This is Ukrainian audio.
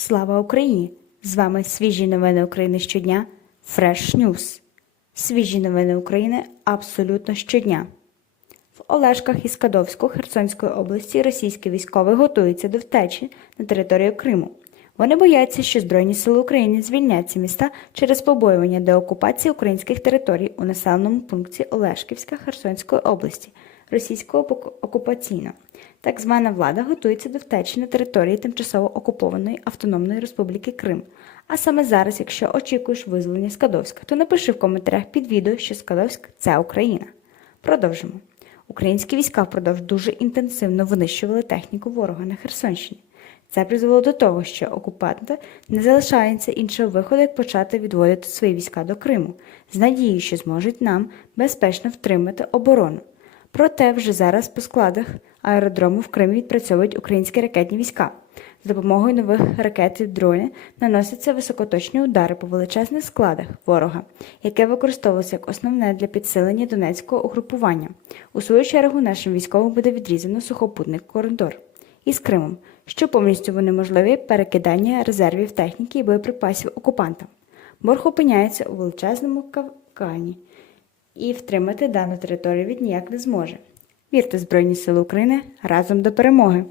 Слава Україні! З вами свіжі новини України щодня Fresh News. Свіжі новини України абсолютно щодня. В Олешках і Скадовську Херсонської області російські військові готуються до втечі на територію Криму. Вони бояться, що Збройні сили України звільнять ці міста через побоювання деокупації українських територій у населеному пункті Олешківська Херсонської області, російського окупаційно. Так звана влада готується до втечі на території тимчасово окупованої Автономної Республіки Крим. А саме зараз, якщо очікуєш визволення Скадовська, то напиши в коментарях під відео, що Скадовськ це Україна. Продовжимо. Українські війська впродовж дуже інтенсивно винищували техніку ворога на Херсонщині. Це призвело до того, що окупанта не залишається іншого виходу, як почати відводити свої війська до Криму, з надією, що зможуть нам безпечно втримати оборону. Проте вже зараз по складах аеродрому в Кримі відпрацьовують українські ракетні війська. За допомогою нових ракет і дронів наносяться високоточні удари по величезних складах ворога, яке використовується як основне для підсилення донецького угрупування. У свою чергу нашим військовим буде відрізано сухопутний коридор із Кримом, що повністю унеможливі перекидання резервів техніки і боєприпасів окупантам. Борг опиняється у величезному кавкані і втримати дану територію від ніяк не зможе. Вірте Збройні Сили України разом до перемоги!